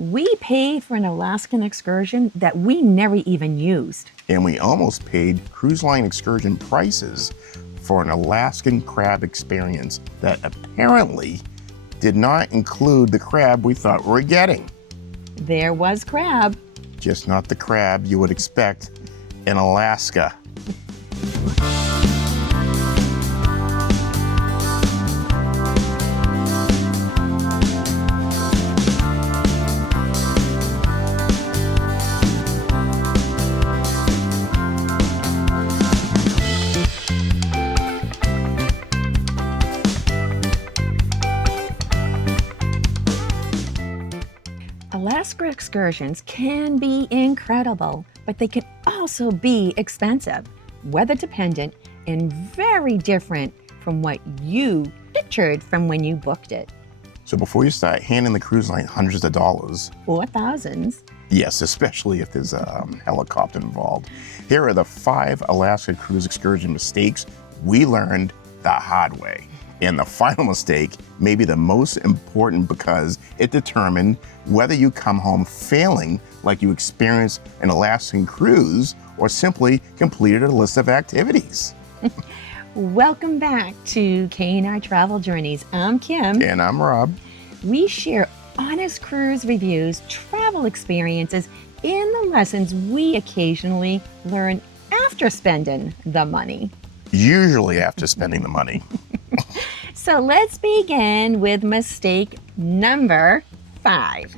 We paid for an Alaskan excursion that we never even used. And we almost paid cruise line excursion prices for an Alaskan crab experience that apparently did not include the crab we thought we were getting. There was crab. Just not the crab you would expect in Alaska. Alaska excursions can be incredible, but they can also be expensive, weather dependent, and very different from what you pictured from when you booked it. So before you start handing the cruise line hundreds of dollars, Or thousands. yes, especially if there's a helicopter involved, here are the 5 Alaska cruise excursion mistakes we learned the hard way. And the final mistake may be the most important because it determined whether you come home failing like you experienced an Alaskan cruise or simply completed a list of activities. Welcome back to K&R Travel Journeys. I'm Kim. And I'm Rob. We share honest cruise reviews, travel experiences, and the lessons we occasionally learn after spending the money. Usually after spending the money. So let's begin with mistake number 5.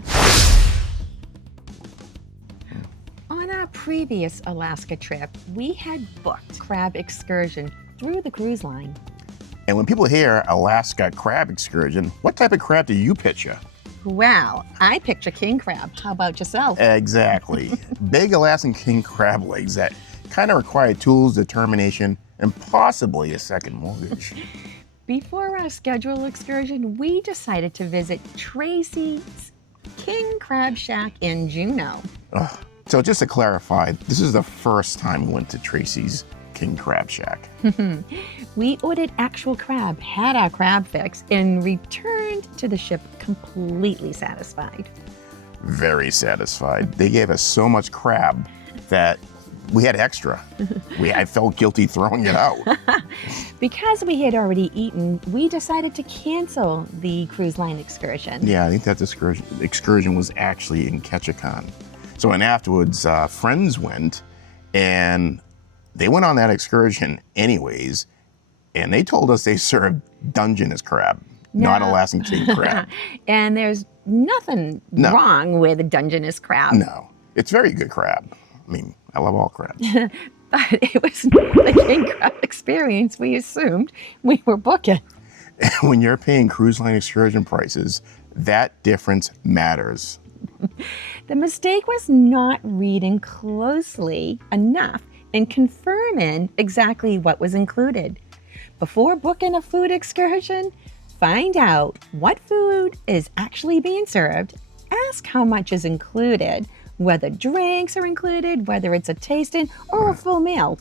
On our previous Alaska trip, we had booked crab excursion through the cruise line. And when people hear Alaska crab excursion, what type of crab do you picture? Well, I picture king crab. How about yourself? Exactly. Big Alaskan king crab legs that kind of require tools, determination, and possibly a second mortgage. Before our scheduled excursion, we decided to visit Tracy's King Crab Shack in Juneau. So just to clarify, this is the first time we went to Tracy's King Crab Shack. We ordered actual crab, had our crab fix, and returned to the ship completely satisfied. Very satisfied. They gave us so much crab that we had extra. I felt guilty throwing it out. Because we had already eaten, we decided to cancel the cruise line excursion. Yeah, I think that excursion was actually in Ketchikan. So and afterwards, friends went, and they went on that excursion anyways, and they told us they served Dungeness crab, not Alaskan king crab. And there's nothing wrong with a Dungeness crab. No, it's very good crab. I mean, I love all crabs. But it was not the king crab experience we assumed we were booking. When you're paying cruise line excursion prices, that difference matters. The mistake was not reading closely enough and confirming exactly what was included. Before booking a food excursion, find out what food is actually being served, ask how much is included, whether drinks are included, whether it's a tasting or a full meal,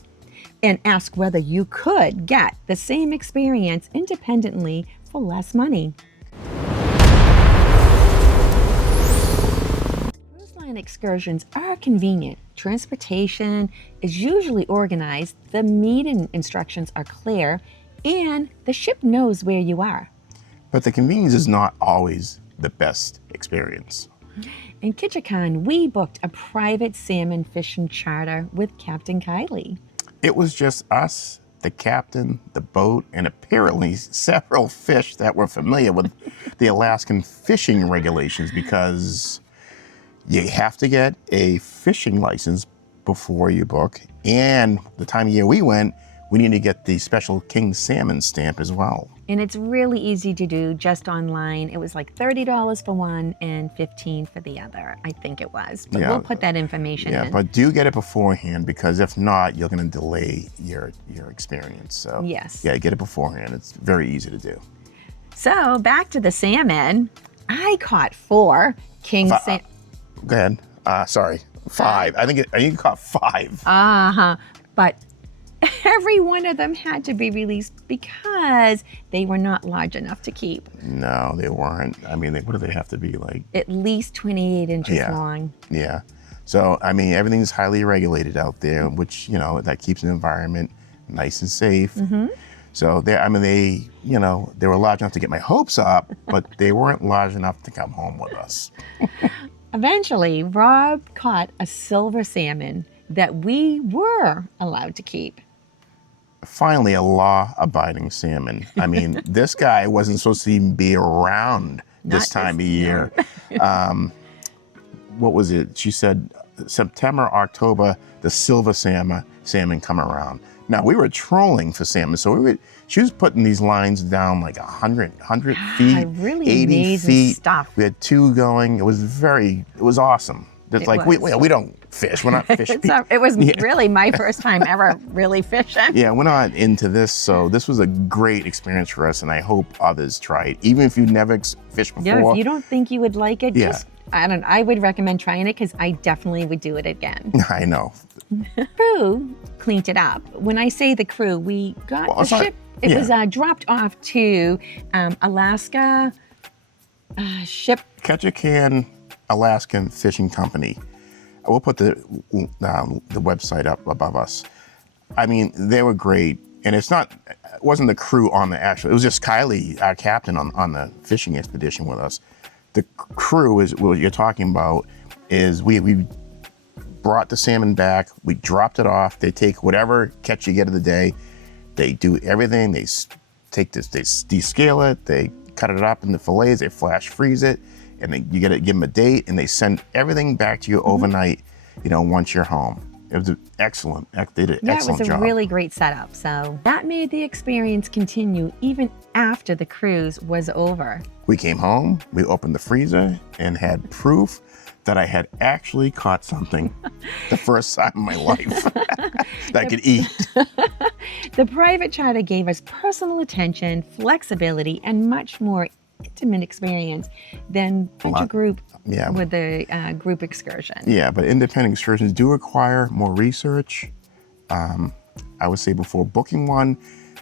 and ask whether you could get the same experience independently for less money. Cruise line excursions are convenient. Transportation is usually organized, the meeting instructions are clear, and the ship knows where you are. But the convenience is not always the best experience. In Ketchikan, we booked a private salmon fishing charter with Captain Kylie. It was just us, the captain, the boat, and apparently several fish that were familiar with the Alaskan fishing regulations because you have to get a fishing license before you book. And the time of year we went, we need to get the special king salmon stamp as well. And it's really easy to do just online. It was like $30 for one and $15 for the other, I think it was. But we'll put that information in. Yeah, but do get it beforehand because if not, you're going to delay your experience. So yes. Yeah, get it beforehand. It's very easy to do. So back to the salmon. I caught 4 king salmon. Go ahead. Sorry, 5. I think you caught 5. But every one of them had to be released because they were not large enough to keep. No, they weren't. I mean, what do they have to be like? At least 28 inches long. Yeah. So, I mean, everything's highly regulated out there, which, that keeps the environment nice and safe. So they were large enough to get my hopes up, but they weren't large enough to come home with us. Eventually, Rob caught a silver salmon that we were allowed to keep. Finally, a law-abiding salmon. I mean, this guy wasn't supposed to even be around this time of year. What was it? She said September, October, the silver salmon come around. Now, we were trolling for salmon, so she was putting these lines down like 100 feet, really 80 amazing feet. Stuff. We had 2 going. It was awesome. It's like, we don't fish. We're not fish people. It was really my first time ever really fishing. Yeah, we're not into this, so this was a great experience for us, and I hope others try it. Even if you've never fished before. Yeah, if you don't think you would like it, I would recommend trying it because I definitely would do it again. I know. The crew cleaned it up. When I say the crew, we got the ship. It was dropped off to Alaska ship. Ketchikan Alaskan Fishing Company. We'll put the website up above us. I mean, they were great, and it wasn't the crew on the actual. It was just Kylie, our captain, on the fishing expedition with us. The crew is what you're talking about. Is we brought the salmon back. We dropped it off. They take whatever catch you get of the day. They do everything. They take this. They descale it. They cut it up into fillets. They flash freeze it. And then you give them a date, and they send everything back to you overnight, once you're home. It was excellent. They did an excellent job. Yeah, it was a really great setup. So that made the experience continue even after the cruise was over. We came home, we opened the freezer, and had proof that I had actually caught something the first time in my life that I could eat. The private charter gave us personal attention, flexibility, and much more intimate experience than with the group excursion. Yeah, but independent excursions do require more research. I would say before booking one,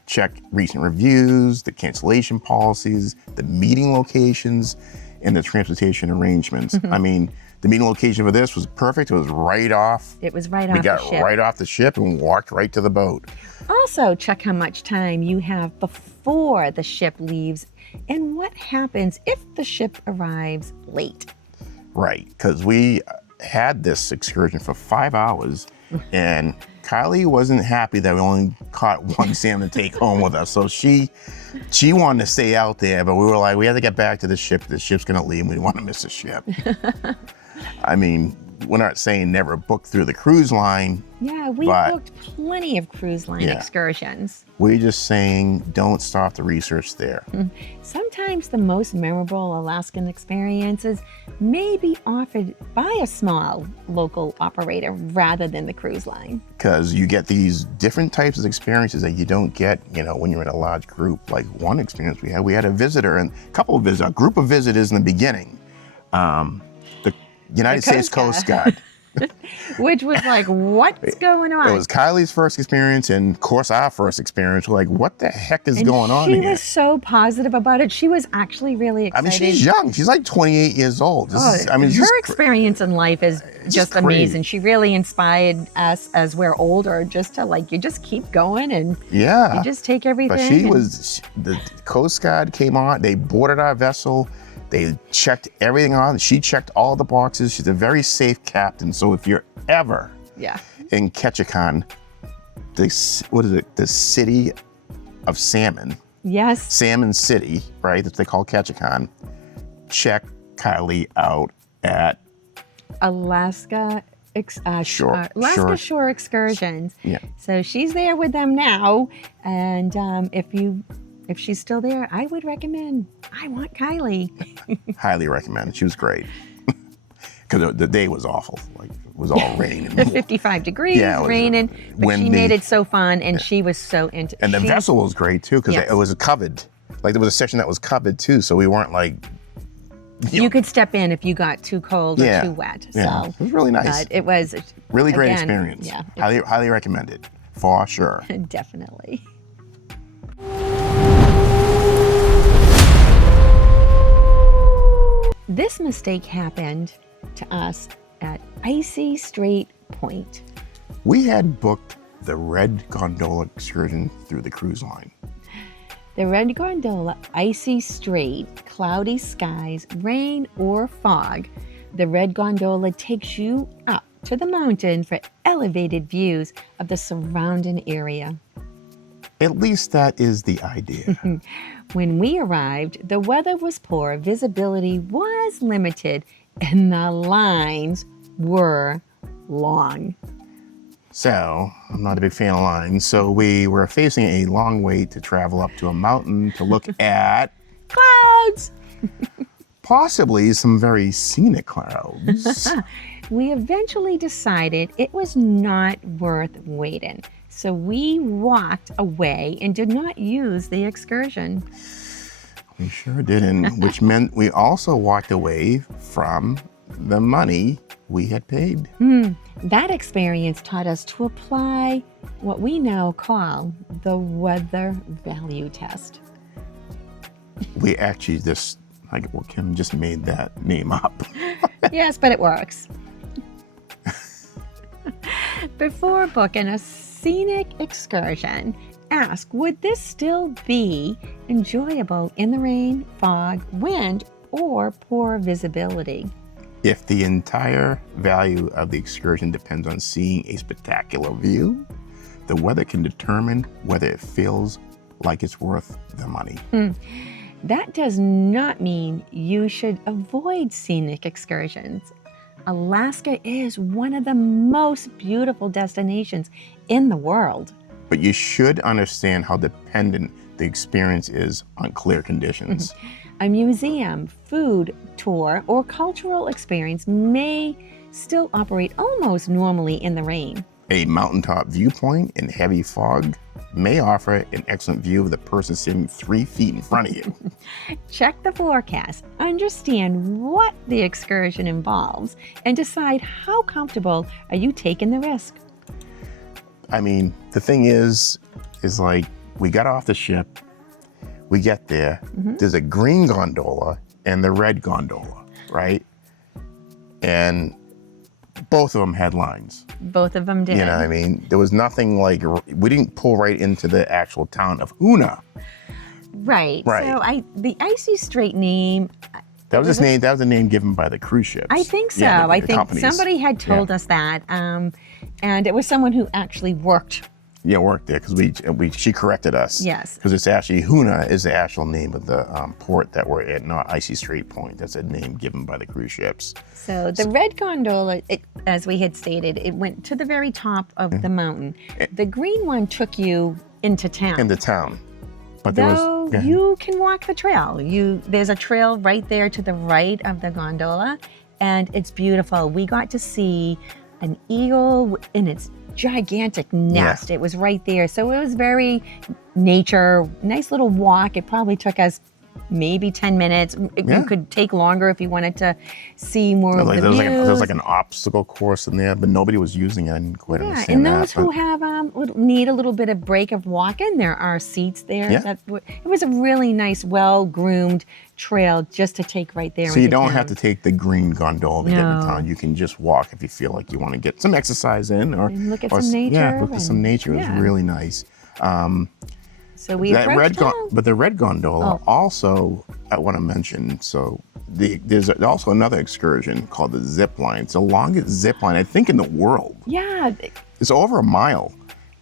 check recent reviews, the cancellation policies, the meeting locations, and the transportation arrangements. I mean, the meeting location for this was perfect. It was right off. It was right off the ship. We got right off the ship and walked right to the boat. Also, check how much time you have before the ship leaves and what happens if the ship arrives late. Right, because we had this excursion for 5 hours, and Kylie wasn't happy that we only caught one salmon to take home with us. So she wanted to stay out there, but we were like, we have to get back to the ship. The ship's going to leave, and we don't want to miss the ship. I mean, we're not saying never book through the cruise line. Yeah, we booked plenty of cruise line excursions. We're just saying don't stop the research there. Sometimes the most memorable Alaskan experiences may be offered by a small local operator rather than the cruise line. Because you get these different types of experiences that you don't get, when you're in a large group. Like one experience we had a visitor and a group of visitors in the beginning. The United States Coast Guard. Which was like, what's going on? It was Kylie's first experience, and of course our first experience. We're like, what the heck is going on here? She was so positive about it. She was actually really excited. I mean, she's young. She's like 28 years old. Her experience in life is just amazing. She really inspired us as we're older just to you just keep going and you just take everything. But the Coast Guard came on. They boarded our vessel. They checked everything on. She checked all the boxes. She's a very safe captain. So if you're ever in Ketchikan, the city of salmon. Yes. Salmon City, right? That they call Ketchikan. Check Kylie out at Alaska Shore Excursions. Yeah. So she's there with them now, and if she's still there, I would recommend. I want Kylie. Highly recommend. She was great. Because the day was awful. It was all rain. 55 degrees, raining. But windy. She made it so fun, and she was so into it. And the vessel was great, too, because it was covered. There was a section that was covered, too, so we weren't You could step in if you got too cold or too wet. Yeah, so it was really nice. But it was really great experience. Yeah, highly recommended. for sure. Definitely. This mistake happened to us at Icy Strait Point. We had booked the Red Gondola excursion through the cruise line. The Red Gondola, Icy Strait, cloudy skies, rain or fog. The Red Gondola takes you up to the mountain for elevated views of the surrounding area. At least that is the idea. When we arrived, the weather was poor, visibility was limited, and the lines were long. So, I'm not a big fan of lines, so we were facing a long wait to travel up to a mountain to look at Clouds! possibly some very scenic clouds. We eventually decided it was not worth waiting, so we walked away and did not use the excursion. We sure didn't, which meant we also walked away from the money we had paid. That experience taught us to apply what we now call the weather value test. We actually just, Kim just made that name up. Yes, but it works. Before booking a scenic excursion, ask, would this still be enjoyable in the rain, fog, wind, or poor visibility? If the entire value of the excursion depends on seeing a spectacular view, the weather can determine whether it feels like it's worth the money. That does not mean you should avoid scenic excursions. Alaska is one of the most beautiful destinations in the world. But you should understand how dependent the experience is on clear conditions. A museum, food tour, or cultural experience may still operate almost normally in the rain. A mountaintop viewpoint in heavy fog may offer an excellent view of the person sitting 3 feet in front of you. Check the forecast, understand what the excursion involves, and decide how comfortable are you taking the risk. I mean, the thing is like, we got off the ship, we get there, there's a green gondola and the red gondola, right? And both of them had lines. Both of them did. You know what I mean? There was nothing like, we didn't pull right into the actual town of Juneau. Right. Right. So the Icy Strait name. That was the name given by the cruise ships. I think so. Yeah, I the think companies. somebody had told us that. And it was someone who actually worked. Yeah, worked there because she corrected us. Yes. Because it's actually Juneau is the actual name of the port that we're at, not Icy Strait Point. That's a name given by the cruise ships. So the red gondola, as we had stated, it went to the very top of the mountain. The green one took you into town. In the town. But Though you can walk the trail. There's a trail right there to the right of the gondola, and it's beautiful. We got to see an eagle in its gigantic nest. Yeah. It was right there. So it was very nature, nice little walk. It probably took us maybe 10 minutes. You could take longer if you wanted to see more of the views. There was like an obstacle course in there, but nobody was using it. I didn't quite understand and that. those who have need a little bit of break of walking, there are seats there. Yeah. It was a really nice, well-groomed trail just to take right there. So you into don't town. have to take the green gondola to get into No. town. You can just walk if you feel like you want to get some exercise in, And look at some nature. Yeah, look at some nature. It was yeah. really nice. So we approached town. But the red gondola also, I want to mention. So there's also another excursion called the zip line. It's the longest zip line I think in the world. Yeah. It's over a mile.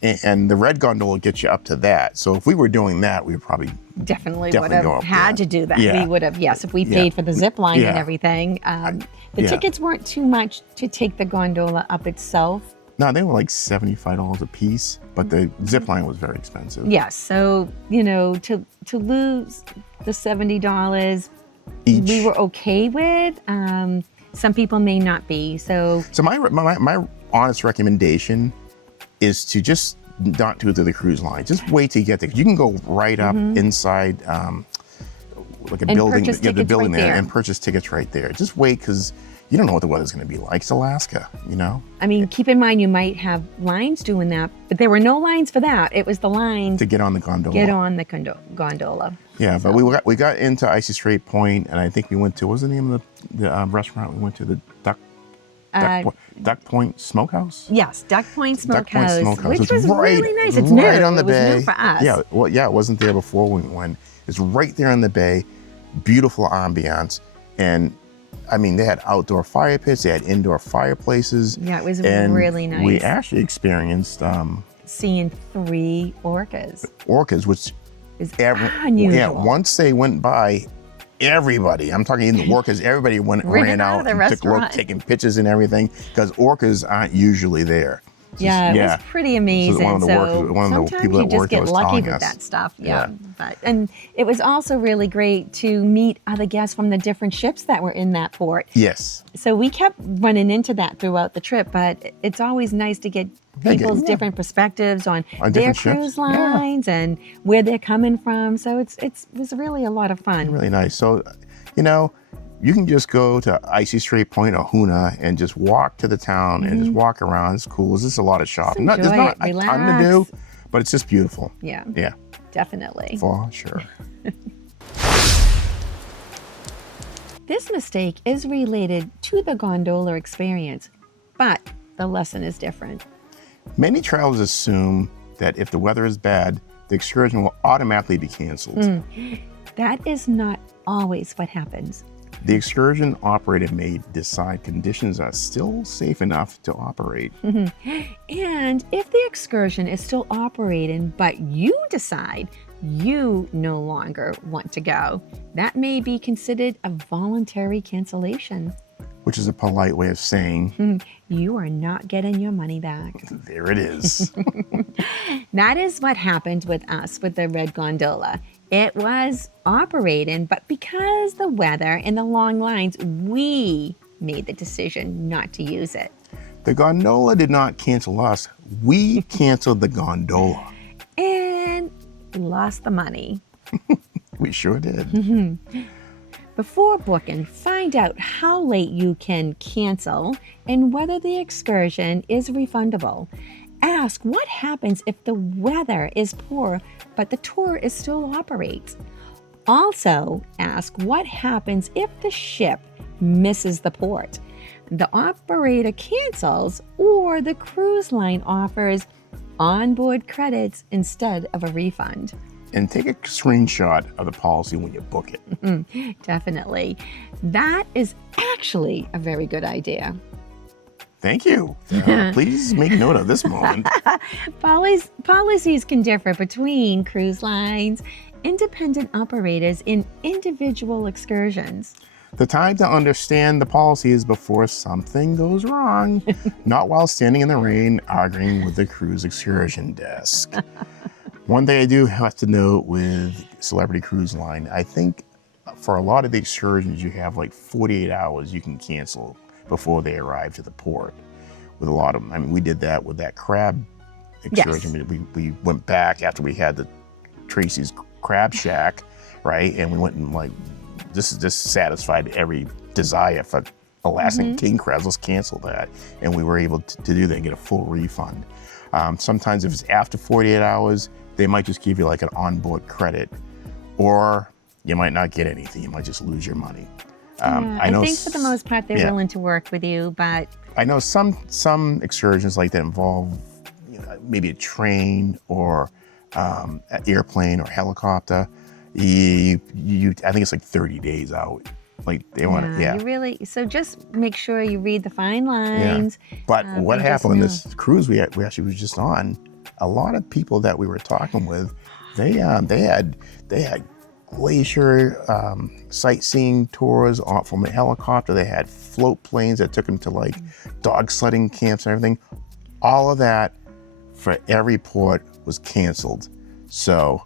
And the red gondola gets you up to that. So if we were doing that, we would probably Definitely go would up have had there. to do that. Yeah. We would have, yes, if we paid for the zip line and Yeah. everything. The tickets weren't too much to take the gondola up itself. No, they were like $75 a piece, but the zip line was very expensive. Yes, so to lose the $70 Each. we were okay with. Some people may not be. So my honest recommendation is to just not do it through the cruise line. Just wait till you get there. You can go right up inside like a And building, purchase the tickets building right there, there. and purchase tickets right there. Just wait because you don't know what the weather's going to be like. It's Alaska, you know? I mean, keep in mind you might have lines doing that, but there were no lines for that. It was the lines To get on the gondola. get on the gondola. Yeah, but we got into Icy Strait Point, and I think we went to, what was the name of the restaurant? We went to the Duck Point Smokehouse? Yes, Duck Point Smokehouse, which It's was right, really nice. It's right new. on the It was bay. new for us. Yeah, well, yeah, it wasn't there before we went. It's right there on the bay, beautiful ambiance, and I mean, they had outdoor fire pits, they had indoor fireplaces. Yeah, it was and really nice. We actually experienced seeing 3 orcas. orcas, which Is unusual. yeah, once they went by, everybody, I'm talking in the orcas, everybody ran out out of the and took a look, restaurant. taking pictures and everything, because orcas aren't usually there. Yeah, it was pretty amazing. one of the sometimes people you that just worked there get was lucky telling with us. that stuff. Yeah. And it was also really great to meet other guests from the different ships that were in that port. Yes. So we kept running into that throughout the trip, but it's always nice to get people's different perspectives on their different cruise ships. Yeah. lines and where they're coming from. So it was really a lot of fun. Really nice. So, you know, you can just go to Icy Strait Point or Huna and just walk to the town and just walk around. It's cool. It's just a lot of shopping. Just There's enjoy not it. a ton to do, Relax. but it's just beautiful. Yeah, Yeah, definitely. for sure. This mistake is related to the gondola experience, but the lesson is different. Many travelers assume that if the weather is bad, the excursion will automatically be canceled. That is not always what happens. The excursion operator may decide conditions are still safe enough to operate. And if the excursion is still operating, but you decide you no longer want to go, that may be considered a voluntary cancellation. Which is a polite way of saying, You are not getting your money back. there it is. That is what happened with us with the Red Gondola. It was operating, but because the weather and the long lines, we made the decision not to use it. The gondola did not cancel us. We canceled the gondola. And lost the money. We sure did. Before booking, find out how late you can cancel and whether the excursion is refundable. Ask what happens if the weather is poor, but the tour is still operates. Also, ask what happens if the ship misses the port, the operator cancels, or the cruise line offers onboard credits instead of a refund. And take a screenshot of the policy when you book it. Definitely. That is actually a very good idea. Thank you. Please make note of this moment. Policies can differ between cruise lines, independent operators, and individual excursions. The time to understand the policy is before something goes wrong, not while standing in the rain arguing with the cruise excursion desk. One thing I do have to note with Celebrity Cruise Line, I think for a lot of the excursions, you have like 48 hours you can cancel before they arrive to the port. With a lot of them, I mean, we did that with that crab excursion. Yes. We went back after we had the Tracy's crab shack, right? And we went and like, this satisfied every desire for Alaskan king crabs. Let's cancel that. And we were able to do that and get a full refund. Sometimes if it's after 48 hours, they might just give you like an onboard credit, or you might not get anything. You might just lose your money. I think for the most part they're willing to work with you, but I know some excursions like that involve maybe a train or an airplane or helicopter. I think it's like 30 days out. Like they want to, you really, so just make sure you read the fine lines. But what and happened on just this cruise we actually was just on, a lot of people that we were talking with, they had glacier sightseeing tours from a helicopter. They had float planes that took them to like dog sledding camps and everything. All of that for every port was canceled. So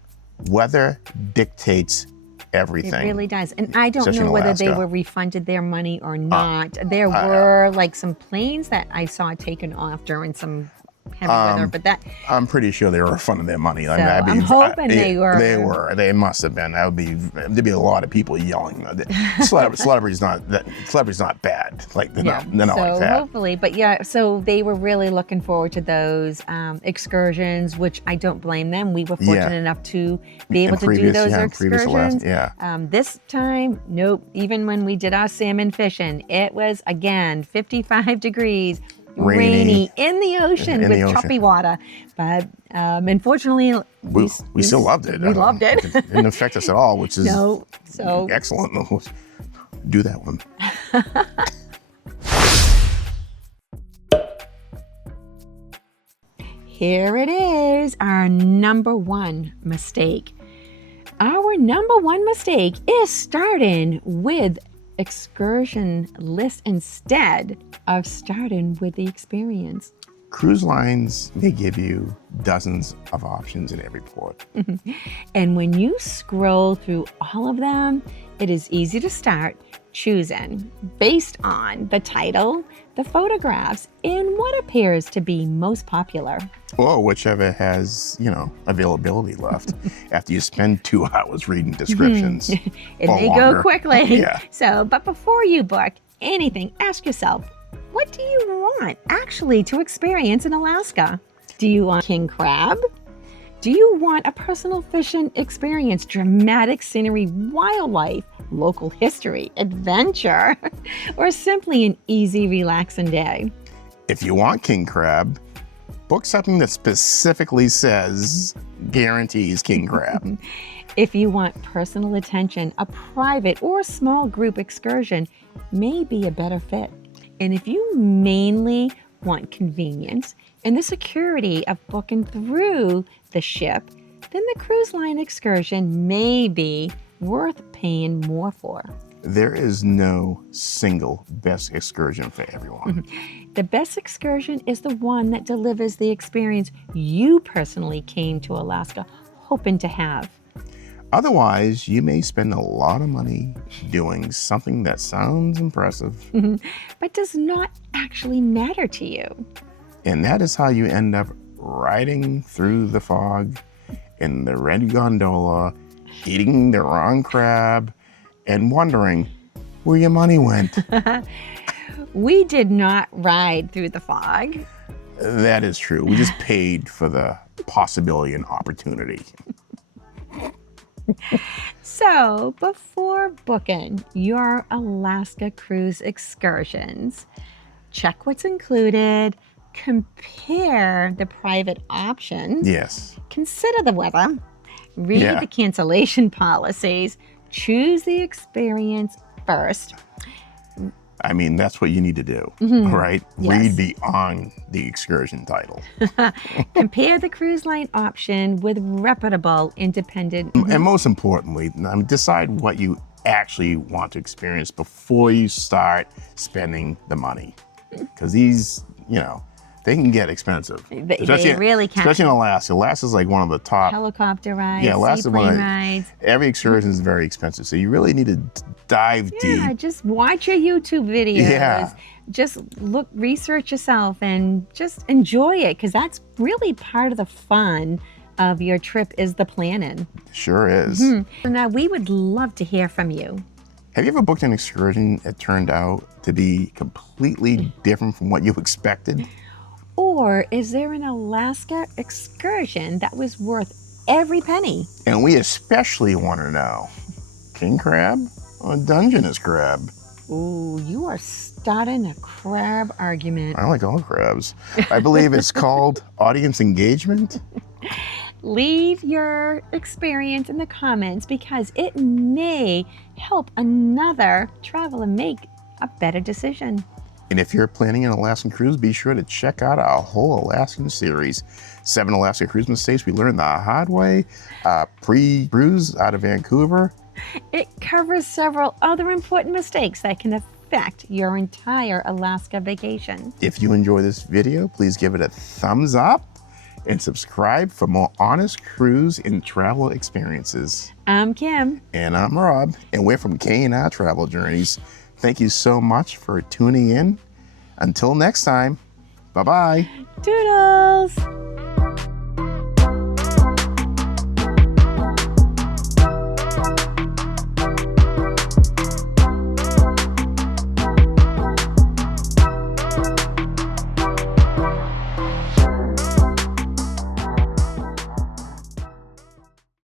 weather dictates everything. It really does. And I don't Especially know in whether they Alaska. were refunded their money or not. There were like some planes that I saw taken off during some heavy weather, but that. I'm pretty sure they were refunding their money. So I'm hoping they were. They were. They must have been. There'd be a lot of people yelling. Celebrity's not bad. Like they're not so like that. Hopefully, but yeah. So they were really looking forward to those excursions, which I don't blame them. We were fortunate enough to be able to do those excursions. This time, nope. Even when we did our salmon fishing, it was again 55 degrees. Rainy in the ocean with choppy water, but unfortunately we still loved it. We loved it. It didn't affect us at all, which is excellent. Do that one. Here it is, our number one mistake. Our number one mistake is starting with excursion list instead of starting with the experience. Cruise lines, they give you dozens of options in every port. And when you scroll through all of them, it is easy to start choosing based on the title, the photographs, and what appears to be most popular. Or whichever has, availability left after you spend 2 hours reading descriptions. It may go quickly. Yeah. So, but before you book anything, ask yourself, what do you want actually to experience in Alaska? Do you want king crab? Do you want a personal fishing experience, dramatic scenery, wildlife, local history, adventure, or simply an easy, relaxing day? If you want king crab, book something that specifically says guarantees king crab. If you want personal attention, a private or small group excursion may be a better fit. And if you mainly want convenience and the security of booking through the ship, then the cruise line excursion may be worth paying more for. There is no single best excursion for everyone. The best excursion is the one that delivers the experience you personally came to Alaska hoping to have. Otherwise, you may spend a lot of money doing something that sounds impressive, but does not actually matter to you. And that is how you end up riding through the fog in the red gondola, eating the wrong crab, and wondering where your money went. We did not ride through the fog. That is true. We just paid for the possibility and opportunity. So, before booking your Alaska cruise excursions, check what's included, compare the private options, Yes. consider the weather, read the cancellation policies, choose the experience first. I mean, that's what you need to do, right? Yes. Read beyond the excursion title. Compare the cruise line option with reputable, independent. And most importantly, decide what you actually want to experience before you start spending the money. Because these, they can get expensive. They really can. Especially in Alaska. Alaska's like one of the top. Helicopter rides, Alaska's rides. Every excursion is very expensive. So you really need to dive deep. Yeah, just watch your YouTube videos. Yeah. Just research yourself and just enjoy it, because that's really part of the fun of your trip is the planning. Sure is. So now we would love to hear from you. Have you ever booked an excursion that turned out to be completely different from what you expected? Or is there an Alaska excursion that was worth every penny? And we especially want to know, king crab or Dungeness crab? Ooh, you are starting a crab argument. I like all crabs. I believe it's called audience engagement. Leave your experience in the comments, because it may help another traveler make a better decision. And if you're planning an Alaskan cruise, be sure to check out our whole Alaskan series. 7 Alaska cruise mistakes we learned the hard way, pre-cruise out of Vancouver. It covers several other important mistakes that can affect your entire Alaska vacation. If you enjoy this video, please give it a thumbs up and subscribe for more honest cruise and travel experiences. I'm Kim. And I'm Rob, and we're from K&R Travel Journeys. Thank you so much for tuning in. Until next time, bye. Bye-bye. Toodles!